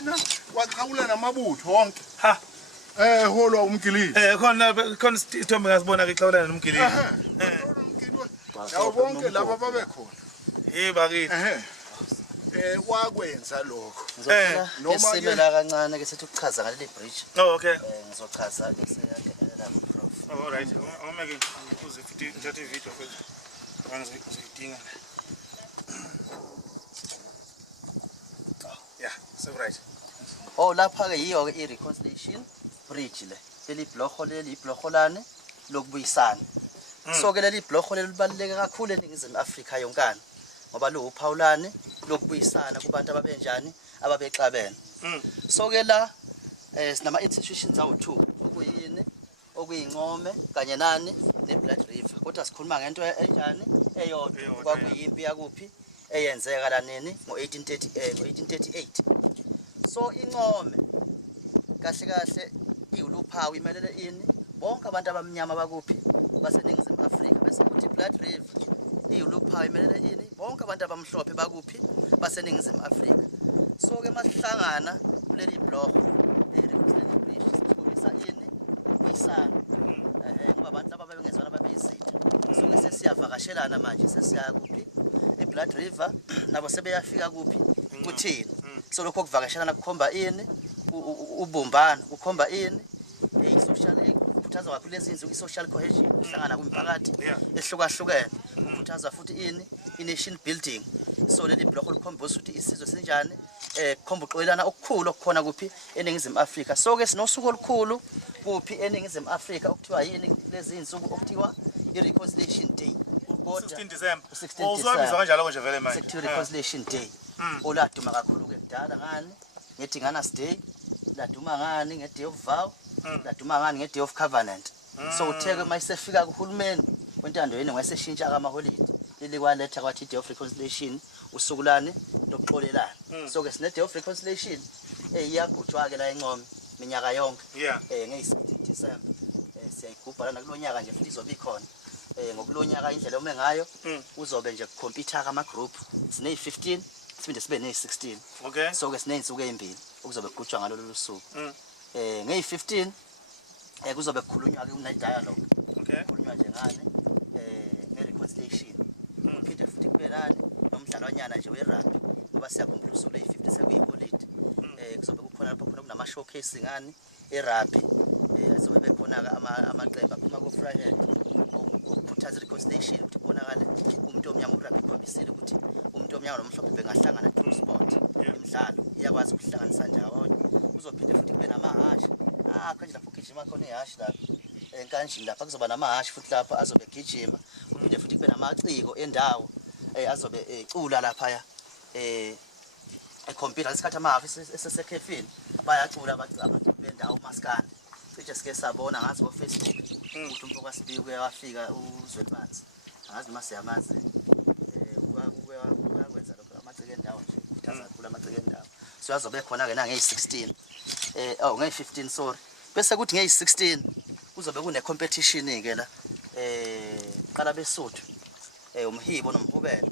lana waqhawula namabutho wonke Ha holwa umgilili khona isithombe ngasibona ke xawulana nomgilili yawo bonke laba babekhona bakithi wakwenza lokho noma sibela kancane ke sethi ukuchaza ngaleli bridge okay ngizochaza bese yangenelela prof all right awumeke ukuze futhi ngithathe ivideo futhi uzidinga yeah so right lapha ke yiyo ke i-reconciliation bridge leli blokho lane lokubuyisana so ke leli blokho libaluleke kakhulu eNingizimu Afrika yonkana ngoba lo uPaulane lokubuyisana kubantu ababenjani ababexabene so ke la sinama institutions awu2 okuyini okuyincome kanye nani neBlood River kodwa sikhuluma ngento enjani eyodwa kwakuyimpi yakuphi eyenzeka la nini ngo1838 so income kahle kahle iwuluphawu imelele ini bonke abantu abamnyama bakuphi baseNingizimu Afrika bese kuthi Blood River iwuluphawu imelele ini bonke abantu abamhlophe bakuphi baseNingizimu Afrika so ke masihlangana kuleli block le-reconciliation bridge sikhombisa ini ukubuyisana ngoba abantu laba bengezwana babeyizitha so ke sesiyavakashelana manje sesiya kuphi eBlood River nabo sebeyafika kuphi kuthini so lokho kuvakashelana kukhomba ini ubumbano kukhomba ini social kukhuthaza kakhulu lezi inzuku i-social cohesion ukuhlangana kumphakathi ehlukahlukene kukhuthaza futhi ini i-nation building so leli block likhomboza ukuthi isizwe senjani kukhomba uxolelana okukhulu okukhona kuphi eNingizimu Afrika so ke sinosuku olukhulu kuphi eNingizimu Afrika okuthiwa yini lezi insuku okuthiwa i-reconciliation day 16 December uzobizwa kanjalo nje vele manje sekuthiwa reconciliation day oladuma kakhulu ke kudala ngani ngeDinganas Day laduma ngani ngeDay of Vow laduma ngani ngeDay of Covenant so utheke mayisefika kuhulumeni wentando yini ngwaseshintsha kama-holiday leli kwaletha kwathi i-Day of Reconciliation usukulane lokuxolelana so ke sine-Day of Reconciliation iyagujwa-ke la eNcome minyaka yonke ngeyi-16 December siyayigubha lana kulo nyaka nje futhi izobe ikhona ngokulo nyaka indlela ome ngayo uzobe nje kukhompyutha ama-group sine-15 siphinde sibe ne-16 okay so ke siney'nsuku ey'mbili okuzobe kugujwa ngalolu suku ngeyi-15 kuzobe kukhulunywa-ke une-dialogue kukhulunywa nje ngani nge-reconciliation kuphinde futhi kube nani nomdlalwanyana nje we-rugby ngoba siyakhumbula usuku leyi-50 sekuyiholide kuzobe kukhona lapho khona kunama-showcase ngani e-rugby azobe bekhona-ke amaqembu aphuma ko-Fryhead ukukhuthaza i-reconciliation ukuthi kubonakale umuntu omnyama uRugby ikhombisile ukuthi umuntu omnyama nomhlophe bengahlangana through sport imidlalo iyakwazi ukuhlanganisa ndawonye kuzophinde futhi kube namahashi kanje lapho ugijima khona ihashi lapho enkanjini lapha kuzoba namahashi futhi lapho azobe egijima kuphinde futhi kube namaciko endawo azobe ecula laphaya ekhompyutha lesikhathi amahafi esesekhefini bayacula abantu bendawo umaskandi cishe sike sabona ngazi ko-Facebook ukuthi umfo kaSibiya uke wafika uZwelibanzi angazi noma siyamazi ukwenza lokho amaciko endawo nje kukhuthaza kakhulu amaciko endawo so azobe khona-ke nangeyi-16 ngeyi-15 sorry bese kuthi ngeyi-16 kuzobe kune-competition-ke la qala besuthu umhibo nomhubelo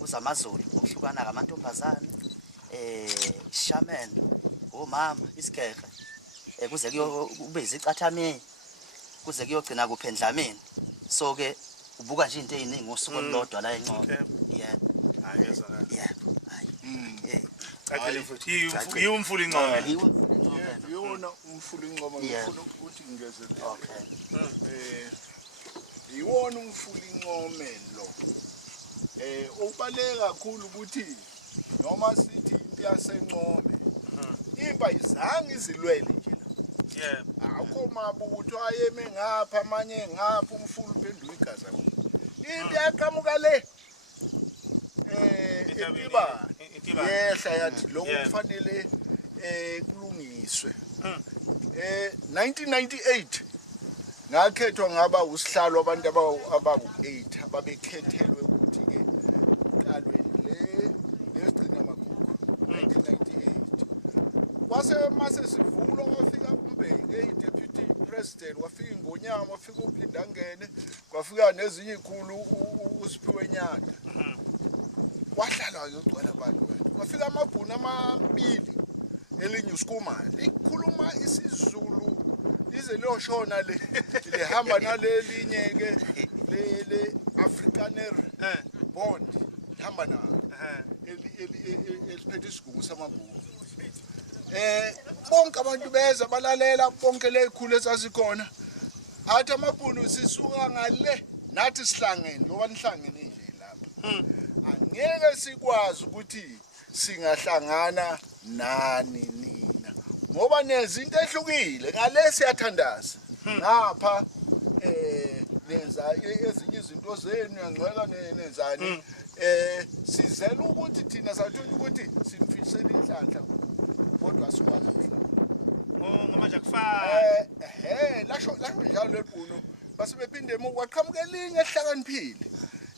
kuzamaZulu ngokuhlukana-ke amantombazane ishaman omama isigekhe kuze kube izicathameni kuze kuyogcina kuphi eNdlameni so ke ubuka nje into eziningi ngosuku olulodwa la eNcome cacile futhi yiwumfula Income yona umfula Income ngifuna ukuthi ngingezelele yiwona umfula Income lo ubaleka kakhulu ukuthi noma sithi impi yaseNcome impa izange izilwele nje akho mabutho ayeme ngapha amanye ngapha umfula uphendula igazi akho impi yaqhamuka le Intiba yehla yathi lokho kufanele kulungiswe 1998 ngakhethwa ngaba usihlalo abantu abawu8 ababekhethelwe ukuthi ke qalwe lesigcina magugu 1998 kwase mase sivulo wafika uMbeki deputy president wafika iNgonyama wafika uPhindangene kwafika nezinye ikhulu uSiphiwe Nyanda wahlala yogcwala abantu wethu kwafika amabhunu amabili elinye uSkuma likhuluma isiZulu ize loshona lehamba nalelinye ke le Afrikaner bond hamba na eliphethe isigungu samabhuku bonke abantu beza balalela bonke lekhulu esasikhona athi amabhunu sisuka ngale nathi sihlangene ngoba nihlangene nje lapha angeke sikwazi ukuthi singahlangana nani nina ngoba nezinto ehlukile ngale siyathandaza ngapha nenza ezinye izinto zenu yangcwela nenzani sizela ukuthi thina sathola ukuthi simfisela inhlanhla kodwa asikwazi ukuhlala ngamanje akufani lasho njalo lebhunu base bephinde kwaqhamuka elinye ehlakaniphile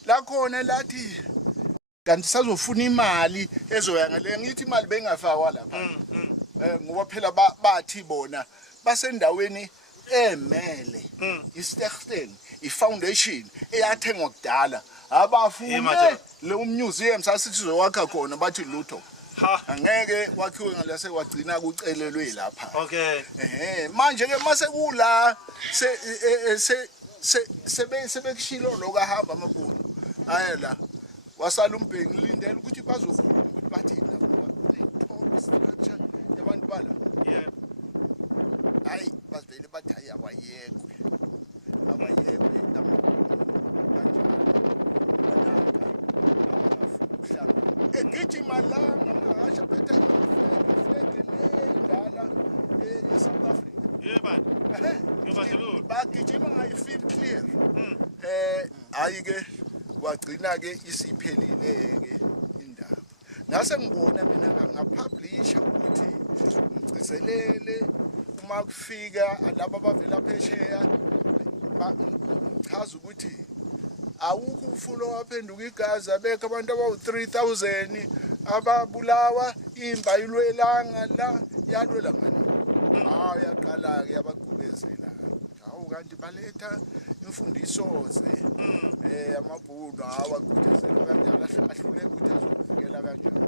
la khona lathi kanti sazofuna imali ezoya ngale ngithi imali bengafakwa lapha ngoba phela bathi bona basendaweni emele iSterkstone ifoundation eyathengwa kudala abafune lo museum sasithi zowakha khona bathi lutho angeke wakhiwe ngalase wagcina kucelelwe lapha manje ke mase kula sebekushilo lokahamba amabhunu ayela wasala umbhengi lindela ukuthi bazokhuluma ukuthi bathini ngoba structure yabantu bala hayi bazivele bathi hayi abayekwe amabhunu kanjalo banaka awafuna egijima la ngamahasha phethe flag nendala eSouth Africa bagijima ngayi-feel clear hayi ke wagcina ke isiphelile ke indaba ngase ngibona mina ngapublisha ukuthi ngicizelele uma kufika laba bavela phesheya chaza ukuthi awukho ufulo waphenduka igazi abekho abantu abawu-3000 ababulawa imba ilwelanga la yalwela ngani yaqala-ke yabagubezela hawu kanti baletha imfundiso amabhunu awagudezela kanjalo ahluleka ukuthi azokuvikela kanjani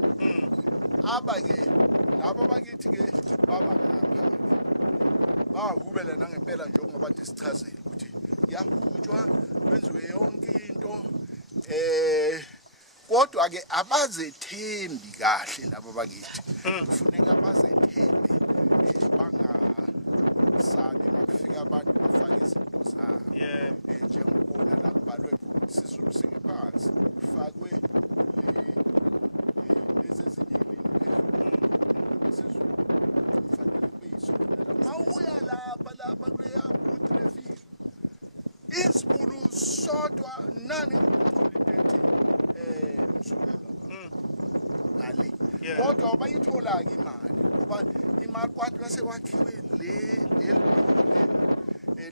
aba-ke laba bakithi-ke baba ngapha bahubela nangempela njengoba kade sichazele ukuthi yahutshwa kwenziwe yonke into kodwa ke abazethembi kahle labo bakithi kufuneka bazethembe bangasabi makufika abantu bafake izinto zabo njengobona la kubhalwe khona isiZulu singephansi kufakwe lezi ezinye isiZulu kufanele kube yisona la mawuya lapha kuleya utraffic isibulu sodwa nani holiday msulu ali kodwa bayithola-ke imali ngoba imali kwathi base kwakhiwe le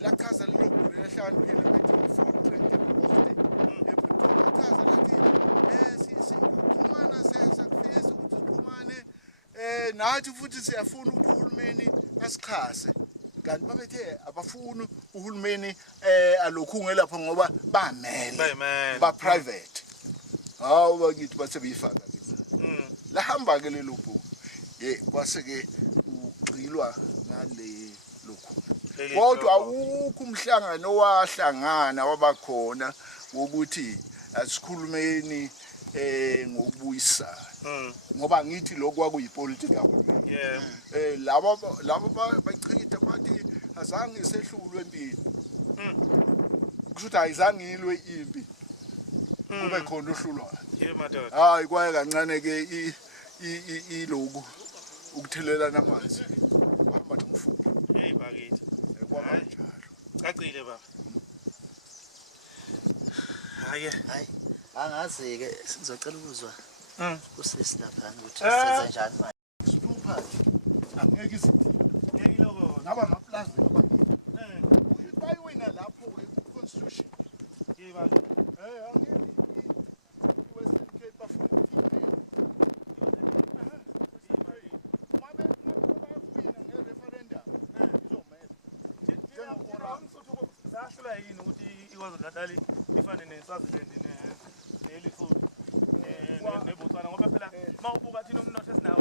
lachaza lelo bhunu lehlakaniphile bethi i-Fort Trenton Birthday ePretoria lachaza lathi sikhulumana siyafisa ukuthi sikhulumane nathi futhi siyafuna ukuthi uhulumeni asichase kanti babethe abafuni uhulumeni alokhunge lapha ngoba bamele ba-private hawu bakithi bathe beyifaka kithi lahamba-ke lelo bhuku kwase-ke ugxilwa ngale lokhu kodwa awukho umhlangano owahlangana wabakhona wokuthi asikhulumeni ngokubuyisana ngoba ngithi lokhu kwakuyipolitiki kahulumeni labo bachitha bathi azange isehlulwe empini kusho ukuthi ayizange ilwe impi kube khona uhlulwayo hayi kwaye kancane-ke iloku ukuthelelana amanzi kuhamba nomfula bakithi kwaba njalo cacile baba hayi angazi-ke sizocela ukuzwa kusisi laphana ukuthi senza njani manje isithupha angeke ngeke lokho ngaba amaplazi bayiwina lapho-ke ku-constitution bakithi angeke i-Western Cape bafuna ukuthi nge-referendum izomela sahlula yini ukuthi iKwaZulu-Natal ifane neSwaziland neLesotho neBotswana ngoba phela uma ubuka thina umnotho esinawo